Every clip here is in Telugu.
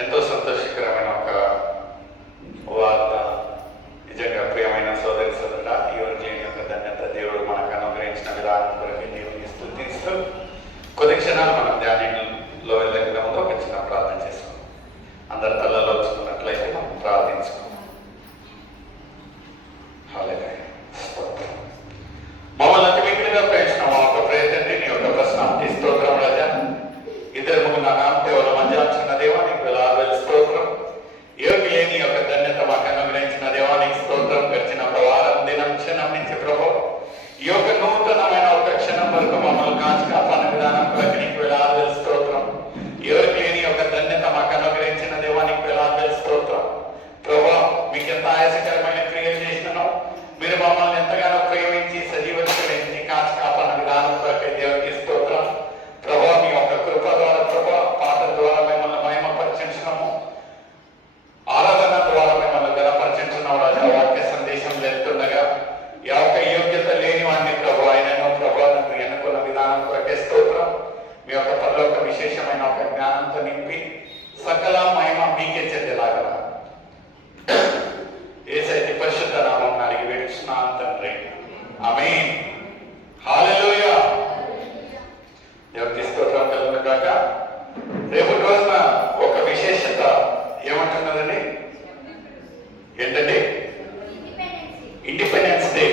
ఎంతో సంతోషకరమైన ఒక వార్త. నిజంగా ప్రియమైన సోదరి సోదరుడా, ఈ రోజు యొక్క ధన్యత దేవుడు మనకు అనుగ్రహించిన విధానం కొరకు దేవుని స్తుతిస్తూ కొద్ది క్షణాలు మనం ధ్యానంలో వెళ్ళకుండా ముందు ఒక చిన్న ప్రార్థన చేసుకుందాం. అందరి తల్లలో వచ్చుకున్నట్లయితే మనం ప్రార్థించుకుందాం. మమ్మల్ని అతి మిగిలిగా ప్రేక్షణ మా యొక్క ప్రయత్నం నీ యొక్క ప్రశ్న స్తోత్రం రాజా. ఇద్దరు ముగ్గురు నా నామదేవుల మధ్యాచిన దేవానికి వేలాది స్తోత్రం. యోగి లేని యొక్క ధన్యత మాకు అనుగ్రహించిన దేవానికి స్తోత్రం. గడిచిన వారం దినం క్షణం నుంచి ప్రభు ఈ యొక్క నూతనమైన ఒక క్షణం వరకు మమ్మల్ని కాచి కాపాడిన విధానం కొరకు నీకు వేలాది స్తోత్రం. యోగి లేని యొక్క ధన్యత మాకు అనుగ్రహించిన దేవానికి వేలాది స్తోత్రం. ప్రభు మీకు ఎంత ఆయాసకరమైన క్రియలు చేసినానో, మీరు మమ్మల్ని ఎంతగానో ప్రేమించి సజీవించి కాచి కాపాడిన విధానం కొరకు దేవునికి స్తోత్రం. ప్రభా మీ యొక్క కృప ద్వారా ప్రభా పాట ద్వారా మిమ్మల్ని మహిమపరిచించున్నాము, ఆరాధన ద్వారా మిమ్మల్ని గణపరిచించున్నాము రాజా. వాక్య సందేశం వెళ్తుండగా ఈ యొక్క యోగ్యత లేని వాడిని ప్రభు ఆయనను ప్రభా నన్ను ఎన్నుకున్న విధానం కొరకే స్తోత్రం. మీ యొక్క పరలోక విశేషమైన ఒక జ్ఞానంతో నింపి సకల మహిమ మీకే చెందేలాగా యేసయ్య పరిశుద్ధ నామం అడిగి వేడుచున్నాను తండ్రి, ఆమేన్. హల్లెలూయా. దేవునికి స్తోత్రం కలుగును గాక. రేపటి రోజున ఒక విశేషత ఏమంటున్నదండి? ఏంటండి? Independence day.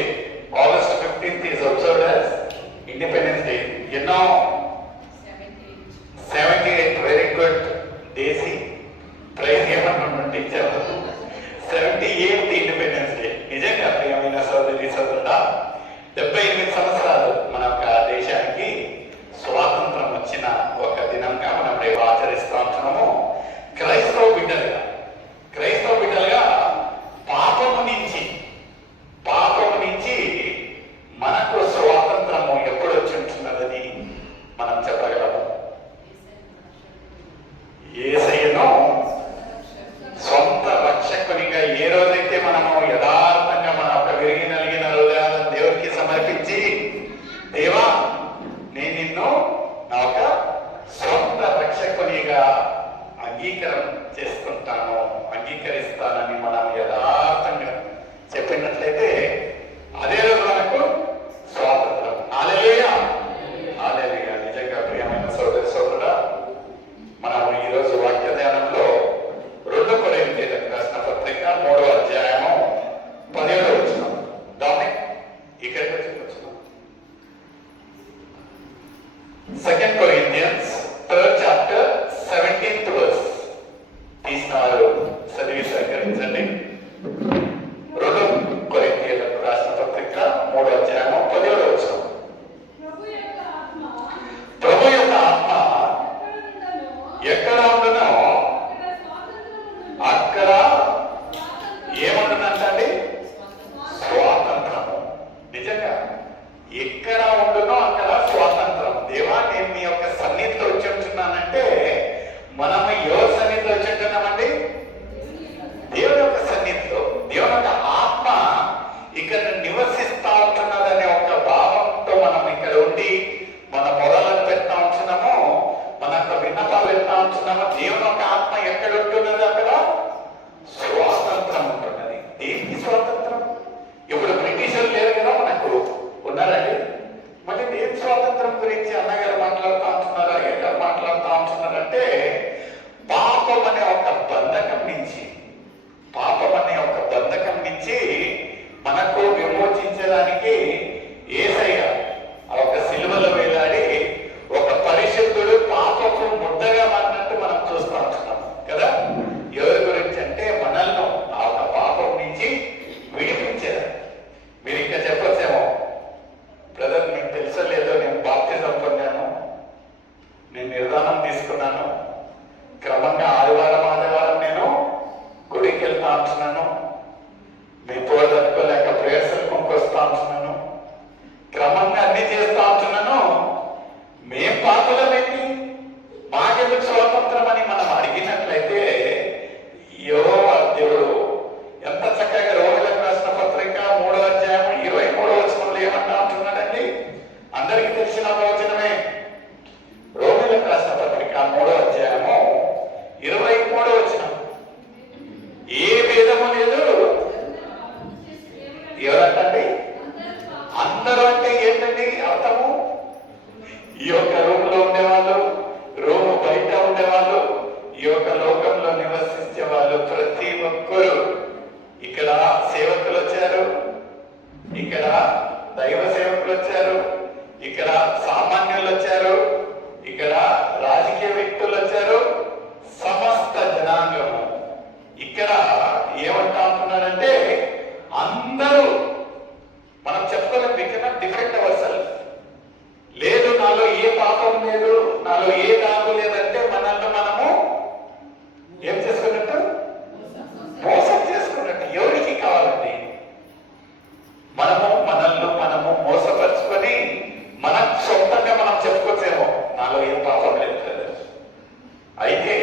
August 15th is observed as Independence Day. You know, 78 very good Daisy. Praise ఏమంటున్నాడు టీచర్? 78th independence day. నిజంగా ప్రియమైన సోదరి సోదరుడా, 78 సంవత్సరాలు మన యొక్క దేశానికి స్వాతంత్రం వచ్చిన ఒక దినంగా మనం రేపు ఆచరిస్తూ ఉంటున్నాము. క్రైస్తవ బిడ్డలుగా పాపము నుంచి మనకు స్వాతంత్రము ఎప్పుడు వచ్చి ఉంటున్నదని మనం చెప్పగలము. యేసయ్యను సొంత రక్షకునిగా ఏ రోజైతే మనము యథార్థంగా మన ఒక విరిగి నలిగిన హృదయాలను దేవుడికి సమర్పించి, దేవా నేను నిన్ను నా ఒక సొంత రక్షకునిగా అంగీకరిస్తానని మనం యథార్థంగా చెప్పినట్లయితే అదే రోజు మనకు స్వాతంత్రం. హల్లెలూయా, హల్లెలూయా. నిజంగా ప్రియమైన సోదరి సోదరుడా, మనము ఈరోజు వాక్య ధ్యానంలో 2 కొరింథీయులకు రాసిన పత్రిక 3వ అధ్యాయము 17వ వచనం. డామినిక్ ఇక్కడికి వచ్చిన 2 Corinthians 3rd chapter 17th verse తీసినారు, చదివి సహకరించండి. 2 కొరింథీయులకు రాసిన పత్రిక 3వ అధ్యాయము 17వ వచనం. ప్రభు యొక్క ఆత్మ ఎక్కడ ఉండునో అక్కడ ఏముంటుందంటండి? స్వాతంత్రము. నిజంగా ఎక్కడ ఉండునో అక్కడ స్వాతంత్రం. దేవా నేను మీ యొక్క సన్నిధిలో వచ్చి ఉంటున్నానంటే మనము ఎవరి సన్నిధిలో వచ్చి ఉంటున్నామండి? దేవుని యొక్క సన్నిధిలో. దేవుని యొక్క ఆత్మ ఇక్కడ నివసిస్తా ఉంటున్నదనే ఒక భావంతో మనం ఇక్కడ ఉండి మన మొరలను పెడతా ఉంటున్నాము, మన యొక్క విన్నపాలు పెడతా ఉంటున్నాము. దేవుని యొక్క ఆత్మ ఎక్కడ ఉంటున్నది? అక్కడ స్వాతంత్రం ఉంటున్నది. దేనికి స్వాతంత్రం? ఇప్పుడు బ్రిటిషర్లు లేరు కదా, మనకు ఉన్నారండి. మరి దేని స్వాతంత్రం గురించి అన్నగారు మాట్లాడుతూ ఉంటున్నారు, అయ్యగారు మాట్లాడుతూ ఉంటున్నారంటే పాపం అనే ఒక బంధకం నుంచి మనకు విమోచించడానికి యేసయ్య ఒక సిలువలో వేలాడి ఒక పరిశుద్ధుడు పాపపు ముద్దగా మారినట్టు మనం చూస్తూ ఉంటున్నాం కదా. ఎవరి గురించి అంటే మనల్ని ఆ ఒక పాపం నుంచి విడిపించారు. మీరు ఇంకా చెప్పొచ్చేమో, బ్రదర్ మీకు తెలుసో లేదో, నేను బాప్తిజం పొందాను, నేను నిర్ధానం తీసుకున్నాను, క్రమంగా ఆదివారం నేను గుడికి వెళ్తా ఉంటున్నాను, మీ పోదనుకోలేక ప్రేయర్స్ కొనుక్కొస్తా ఉంటున్నాను, క్రమంగా అన్ని చేస్తా ఉంటున్నాను. మేం పాపలమేంటి, మాకెందుకు స్వాతంత్రం అని మనం అడిగినట్లయితే దేవుడు ఎంత చక్కగా రోమిలకు రాసిన పత్రిక 3వ అధ్యాయం 23వ వచనంలో ఏమంటా ఉంటున్నాడండి? అందరికీ తెలిసిన వచనమే. రోమిలకు రాసిన పత్రిక 3వ అధ్యాయము 23 యొక్క లోకంలో నివసించే వాళ్ళు ప్రతి ఒక్కరు, ఇక్కడ సేవకులు వచ్చారు, ఇక్కడ దైవ సేవకులు వచ్చారు, ఇక్కడ సామాన్యులు వచ్చారు, ఇక్కడ రాజకీయ వ్యక్తులు వచ్చారు, సమస్త జనాంగము. ఇక్కడ ఏమంటా ఉంటున్నాడంటే అందరూ మనం చెప్పుకోలేం, we cannot defend our self. లేదు నాలో ఏ పాపం లేదు, నాలో ఏ దాగు లేదంటే మనల్ని మనము ఏం చేసుకున్నట్టు, మోసం చేసుకున్నట్టు. ఎవరికి కావాలండి? మనము మోసపరుచుకొని మన సొంతంగా మనం చెప్పుకోవచ్చేమో నాలో ఏం పాపం లేదు కదా. అయితే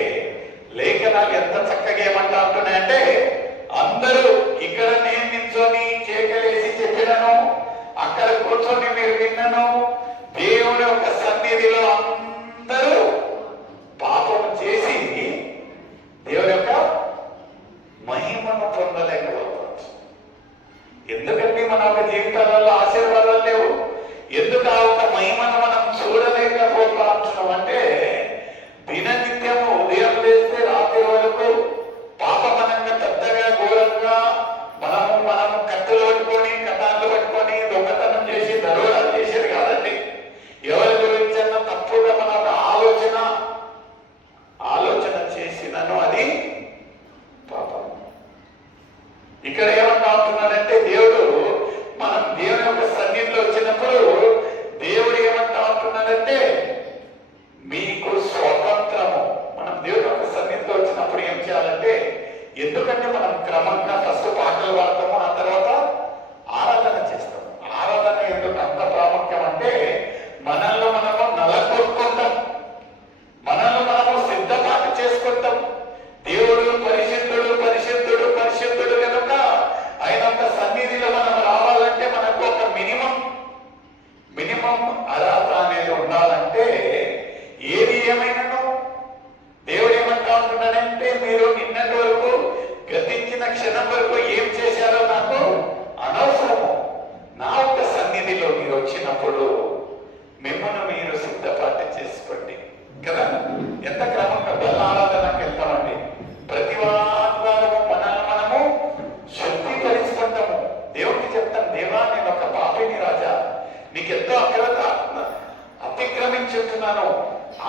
లేఖనాలు ఎంత చక్కగా ఏమంటా ఉంటున్నాయంటే అందరూ ఇక్కడ నేను నించొని కేకలేసి చెప్పినను, అక్కడ కూర్చొని మీరు విన్నను, దేవుని యొక్క సన్నిధిలో అందరూ పాపం చేసి దేవుని యొక్క మహిమను పొందలేకపోవచ్చు. ఎందుకంటే మన ఒక జీవితాలలో ఆశీర్వాదాలు లేవు. ఎందుకు ఆ ఒక మహిమను మనం చూడలేకపోతా ఉంటున్నాం అంటే దిననిత్యము ఉదయం లేస్తే రాత్రి వరకు పాపమనంగా పెద్దగా ఘోరంగా మనము కత్తులు పట్టుకొని కటార్లు పట్టుకొని దొంగతనం చేసి దరోడాలు చేసేది కాదండి. ఎవరి గురించి అన్న తప్పుగా మన ఆలోచన చేసినను అది పాపం. ఇక్కడ ఏమన్నా ఉంటున్నాడంటే దేవుడు మనం దేవుని యొక్క సన్నిధిలో వచ్చినప్పుడు దేవుడు ఏమంటా ఉంటున్నాడంటే మీకు స్వతంత్రము. మనం దేవుని యొక్క సన్నిధిలో వచ్చినప్పుడు ఏం చేయాలంటే, ఎందుకంటే మనం క్రమంగా ఫస్ట్ పాటలు పాడతాము, ఆ తర్వాత ఆరాధన చేస్తాం. ఆరాధన ఎందుకు అంత ప్రాముఖ్యం అంటే మనల్ని మనము నలగొట్టుకుంటాం, మనల్ని మనము సిద్ధపాటు చేసుకుంటాం. దేవుడు పరిశుద్ధుడు పరిశుద్ధుడు పరిశుద్ధుడు కనుక ఆయన యొక్క సన్నిధిలో మనం రావాలంటే మనకు ఒక మినిమం అర్హత అనేది ఉండాలంటే ఏది ఏమైనాను దేవుడు ఏమంటా ఉంటున్నాడంటే మీరు నిన్నటి వరకు గతించిన క్షణం వరకు ఏం చేశారో నాకు అనవసరము. నా యొక్క సన్నిధిలో మీరు వచ్చినప్పుడు మిమ్మల్ని మీరు సిద్ధపాటు చేసుకోండి కదా. ఎంత క్రమంగా బల ఆరాధనకు వెళ్తామండి. ప్రతి వారము మనల్ని మనము శుద్ధిపరుచుకుంటాము. దేవుడికి చెప్తాం, దేవా నేను ఒక పాపిని రాజా, నీకెంతో అతిక్రమించుంటున్నాను,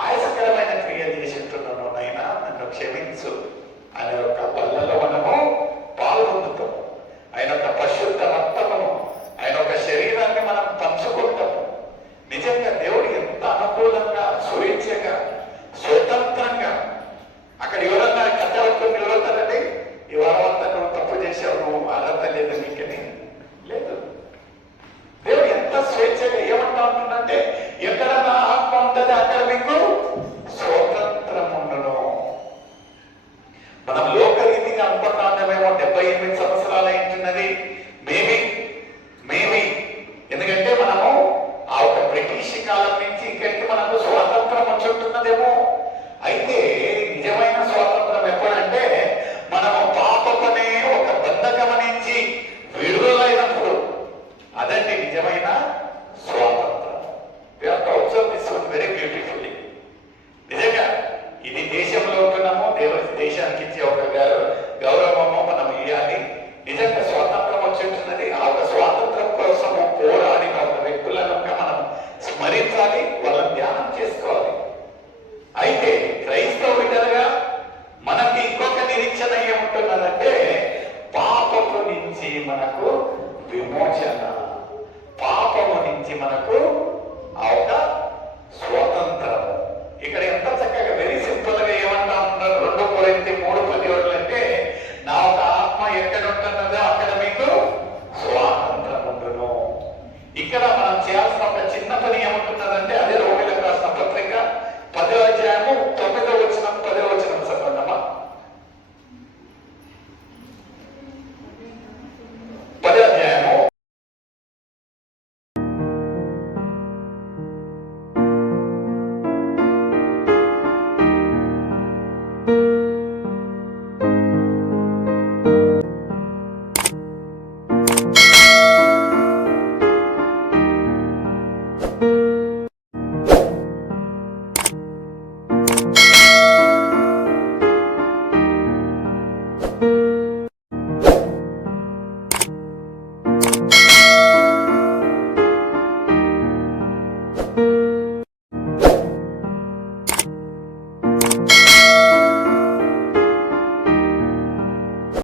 ఆయాసకరమైన క్రియ చేసి ఉంటున్నాను, నైనా నన్ను క్షమించు అనే ఒక బల్లలో మనము పాల్గొందుతాం. ఆయన ఒక పరిశుద్ధ రక్తమును, ఆయన ఒక శరీరాన్ని మనం పంచుకుంటాము. నిజంగా దేవుడు ఎంత అనుకూలంగా, స్వేచ్ఛగా, స్వతంత్రంగా. అక్కడ ఎవరన్నా కట్టబట్టుకుని నిలబడతారండి, ఈ వారం అంతా నువ్వు తప్పు చేసావు, నువ్వు అర్హత లేదు నీకని లేదు. దేవుడు ఎంత స్వేచ్ఛగా ఏమంటా ఉంటుందంటే ఎక్కడ నా ఆత్మ ఉంటుంది అక్కడ మీకు స్వతంత్రం ఉండను. మనం లోకరీతిగా అనుకుంటామేమో 78 సంవత్సరాలు అయింటున్నది, మేబీ ఎందుకంటే మనము ఆ ఒక బ్రిటిష్ కాలం నుంచి ఇక్కడికి మనకు స్వాతంత్రం వచ్చుంటున్నదేమో. అయితే నిజమైన స్వాతంత్రం ఎప్పుడంటే మనము పాపమనే ఒక బంధకం నుంచి విడుదలైనప్పుడు, అదండి నిజమైన స్వాతంత్రం. We have to observe this one very beautifully. నిజంగా ఇది దేశంలో ఉంటున్నాము, దేశానికి ఇచ్చే